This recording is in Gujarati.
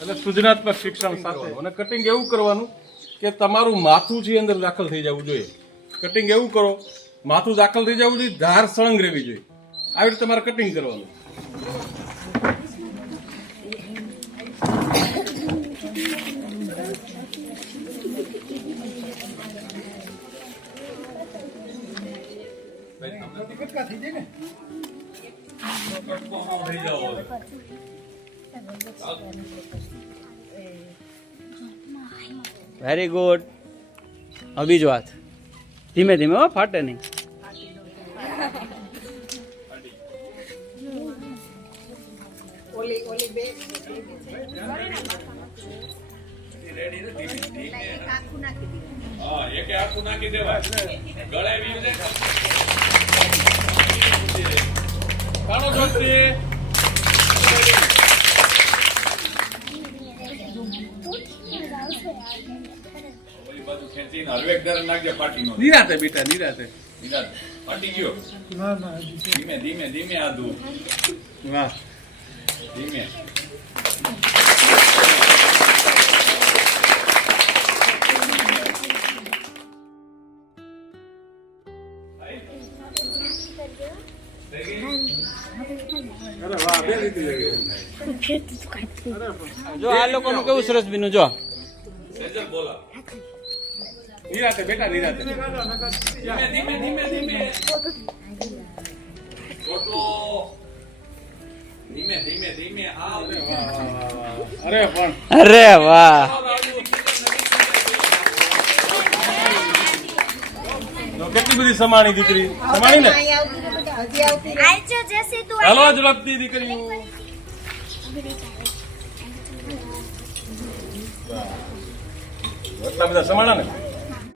એટલે સૃજનાત્મક શિક્ષણ સાથે અને કટિંગ એવું કરવાનું કે તમારું માથું છે અંદર દાખલ થઈ જવું જોઈએ. કટિંગ એવું કરો, માથું દાખલ થઈ જવું જોઈએ, ધાર સળંગ રહેવી જોઈએ. આવી રીતે તમારે કટિંગ કરવાનું. Very good. હવે બીજો હાથ ધીમે ધીમે, હો ફાટે નહીં. નિરાતે બેટા, નિરાતે. ફાટી ગયો. ધીમે ધીમે ધીમે આદુ. વાહ. ધીમે. અરે વાહ, બે રીતે થઈ ગયું. જો આ લોકોનું કેવું સરસ બીનું જો. સેજલ બોલા. નિરાતે બેટા, નિરાતે. ધીમે ધીમે ધીમે ધીમે. ચોટલો. ધીમે ધીમે ધીમે આવ. અરે પણ અરે વાહ. કેટલી બધી સમાણી દીકરી, સમાણી ને. હાલો ઝડપથી દીકરીઓ. એટલા બધા સમાણા ને.